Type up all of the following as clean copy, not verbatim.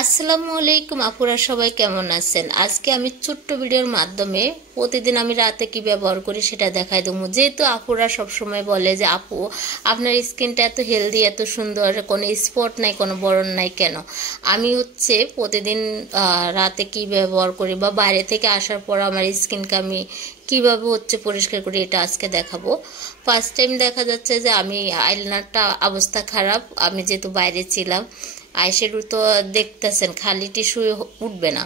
আসসালামু আলাইকুম আপুরা, সবাই কেমন আছেন? আজকে আমি ছোট্ট ভিডিওর মাধ্যমে প্রতিদিন আমি রাতে কি ব্যবহার করি সেটা দেখাই দেবো। যেহেতু আপুরা সবসময় বলে যে আপু আপনার স্কিনটা এত হেলদি, এত সুন্দর, কোনো স্পট নাই, কোনো বরণ নাই কেন? আমি প্রতিদিন রাতে কি ব্যবহার করি বা বাইরে থেকে আসার পর আমার স্কিনকে আমি কিভাবে পরিষ্কার করি এটা আজকে দেখাবো। ফার্স্ট টাইম দেখা যাচ্ছে যে আমি আইলাইনারটা অবস্থা খারাপ, আমি যেহেতু বাইরে ছিলাম, আইশ্যাডো তো দেখতেছেন খালি টিস্যু উঠবে না,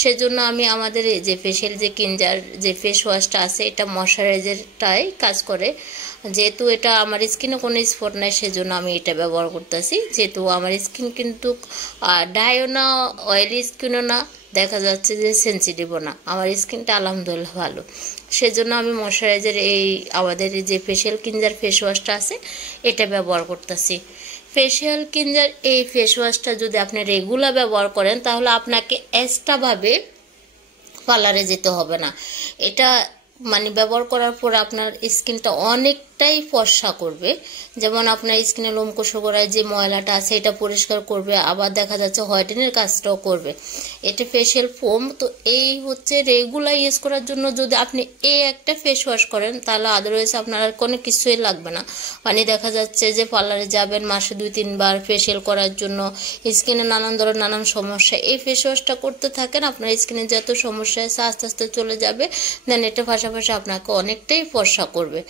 সেজন্য আমি আমাদের এই যে ফেশিয়াল যে ক্লিনজার যে ফেস ওয়াশটা আছে এটা ময়শ্চারাইজারটাই কাজ করে। যেহেতু এটা আমার স্কিনে কোনো স্পট নাই সেজন্য আমি এটা ব্যবহার করতেছি। যেহেতু আমার স্কিন কিন্তু ড্রাইও না, অয়েলি স্কিনও না, দেখা যাচ্ছে যে সেন্সিটিভও না, আমার স্কিনটা আলহামদুলিল্লাহ ভালো। সেজন্য আমি ময়শ্চারাইজার এই আমাদের যে ফেশিয়াল ক্লিনজার ফেস ওয়াশটা আছে এটা ব্যবহার করতেছি। ফেশিয়াল ক্লিনজার এই ফেস ওয়াশটা যদি আপনি রেগুলার ব্যবহার করেন তাহলে আপনাকে এক্সট্রাভাবে পার্লারে যেতে হবে না। এটা ব্যবহার করার পর আপনার স্কিনটা অনেকটাই ফর্সা করবে। যেমন আপনার স্কিনে লোমকূশ গোড়ায় যে ময়লাটা আছে এটা পরিষ্কার করবে, আবার দেখা যাচ্ছে হোয়াইটেনের কাজটাও করবে। এটা ফেশিয়াল ফোম। তো এই রেগুলার ইউজ করার জন্য যদি আপনি এই একটা ফেস ওয়াশ করেন তাহলে আদারওয়াইজ আপনার আর কোনো কিছুই লাগবে না। দেখা যাচ্ছে যে পার্লারে যাবেন মাসে 2-3 বার ফেশিয়াল করার জন্য, স্কিনে নানান ধরনের নানান সমস্যা, এই ফেস ওয়াশটা করতে থাকেন, আপনার স্কিনে যত সমস্যা আছে আস্তে আস্তে চলে যাবে। দেন এটা পাশাপাশি আপনাকে অনেকটাই ফর্সা করবে।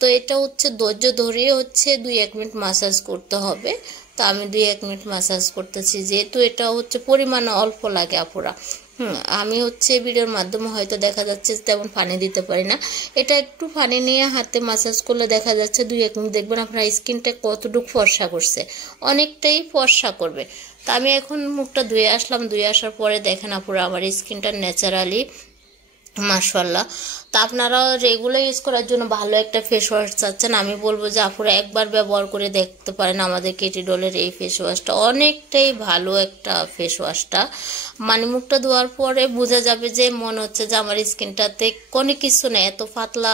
তো এটা ধৈর্য ধরে 2-1 মিনিট মাসাজ করতে হবে। তো আমি 2-1 মিনিট মাসাজ করতেছি, যেহেতু এটা পরিমাণে অল্প লাগে আপুরা। আমি ভিডিওর মাধ্যমে হয়তো দেখা যাচ্ছে তেমন পানি দিতে পারি না। এটা একটু পানি নিয়ে হাতে মাসাজ করলে দেখা যাচ্ছে 2-1 মিনিট দেখবেন আপনার স্কিনটা কতটুকু ফর্সা করছে, অনেকটাই ফর্সা করবে। তা আমি এখন মুখটা ধুয়ে আসলাম, ধুয়ে আসার পরে দেখেন আপুরা আমার স্কিনটা ন্যাচারালি মাশাআল্লাহ। তা আপনারা রেগুলার ইউজ করার জন্য ভালো একটা ফেস ওয়াশ চাচ্ছেন, আমি বলবো যে আপুরা একবার ব্যবহার করে দেখতে পারেন আমাদের কেটি ডলের এই ফেস ওয়াশটা। অনেকটাই ভালো একটা ফেস ওয়াশটা। মুখটা ধোয়ার পরে বোঝা যাবে যে মনে হচ্ছে যে আমার স্কিনটাতে কোনো কিছু নেই, এত পাতলা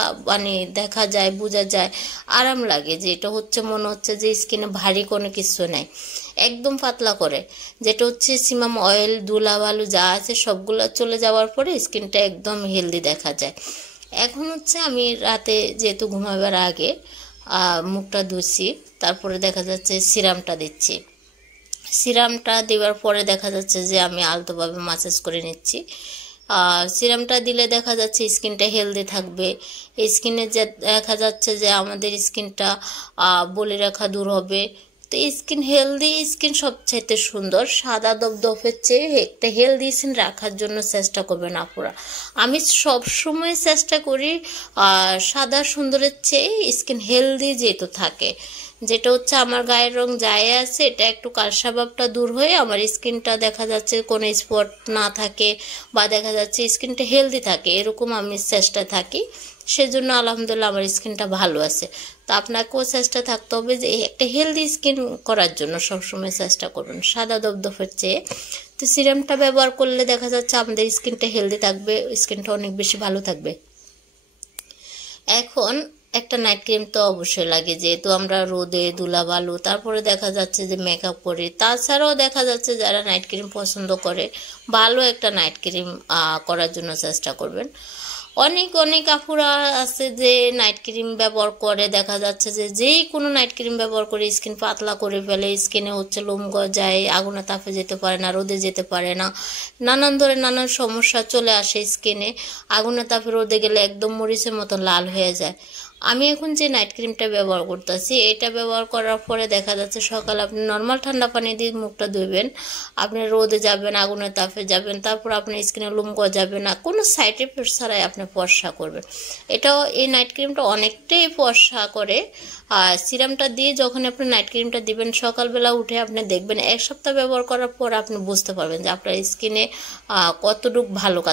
দেখা যায়, বোঝা যায়, আরাম লাগে যে এটা মনে হচ্ছে যে স্কিনে ভারী কোনো কিছু নেই, একদম পাতলা করে। যেটা সিমাম অয়েল ধুলাবালু যা আছে সবগুলো চলে যাওয়ার পরে স্কিনটা একদম হেলদি দেখা যায়। এখন আমি রাতে যেহেতু ঘুমাবার আগে মুখটা ধুচ্ছি, তারপরে দেখা যাচ্ছে সিরামটা দিচ্ছি। সিরামটা দেওয়ার পরে দেখা যাচ্ছে যে আমি আলতোভাবে মাসাজ করে নিচ্ছি। সিরামটা দিলে দেখা যাচ্ছে স্কিনটা হেলদি থাকবে। স্কিনে দেখা যাচ্ছে যে আমাদের স্কিনটা বলে রাখা দূর হবে। তো স্কিন হেলদি স্কিন সবচাইতে সুন্দর। সাদা দপদপের চেয়ে একটা হেলদি স্কিন রাখার জন্য চেষ্টা করবেন আপুরা। আমি সব সময় চেষ্টা করি সাদা সুন্দরের চেয়ে স্কিন হেলদি যেহেতু থাকে, যেটা আমার গায়ের রং যায় আছে এটা একটু কালসা ভাবটা দূর হয়ে আমার স্কিনটা দেখা যাচ্ছে কোনো স্পট না থাকে বা দেখা যাচ্ছে স্কিনটা হেলদি থাকে, এরকম আমি চেষ্টা থাকি। সেজন্য আলহামদুলিল্লাহ আমার স্কিনটা ভালো আছে। তো আপনাকেও চেষ্টা থাকতে হবে যে একটা হেলদি স্কিন করার জন্য সবসময় চেষ্টা করুন সাদা দপদপের চেয়ে। তো সিরামটা ব্যবহার করলে দেখা যাচ্ছে আমাদের স্কিনটা হেলদি থাকবে, স্কিনটা অনেক বেশি ভালো থাকবে। এখন একটা নাইট ক্রিম তো অবশ্যই লাগে, যেহেতু আমরা রোদে ধুলাবালু তারপরে দেখা যাচ্ছে যে মেকআপ করি। তাছাড়াও দেখা যাচ্ছে যারা নাইট ক্রিম পছন্দ করে ভালো একটা নাইট ক্রিম করার জন্য চেষ্টা করবেন। অনেক অনেক আপুরা আছে যে নাইট ক্রিম ব্যবহার করে, দেখা যাচ্ছে যে যেই কোনো নাইট ক্রিম ব্যবহার করে স্কিন পাতলা করে ফেলে, স্কিনে লোম গজায়, আগুনে তাপে যেতে পারে না, রোদে যেতে পারে না, নানান ধরনের নানান সমস্যা চলে আসে স্কিনে। আগুনে তাপে রোদে গেলে একদম মরিচের মতো লাল হয়ে যায়। আমি এখন যে নাইট ক্রিমটা ব্যবহার করতেছি এটা ব্যবহার করার পরে দেখা যাচ্ছে সকালে আপনি নর্মাল ঠান্ডা পানি দিয়ে মুখটা ধুবেন, আপনি রোদে যাবেন, আগুনের তাপে যাবেন, তারপর আপনার স্কিনে লোম গজাবে না, কোনো সাইড এফেক্ট ছাড়াই আপনি ফর্সা করবেন। এটাও এই নাইট ক্রিমটা অনেকটাই ফর্সা করে। আর সিরামটা দিয়ে যখন আপনি নাইট ক্রিমটা দিবেন সকালবেলা উঠে আপনি দেখবেন 1 সপ্তাহ ব্যবহার করার পর আপনি বুঝতে পারবেন যে আপনার স্কিনে কতটুকু ভালো কাজ।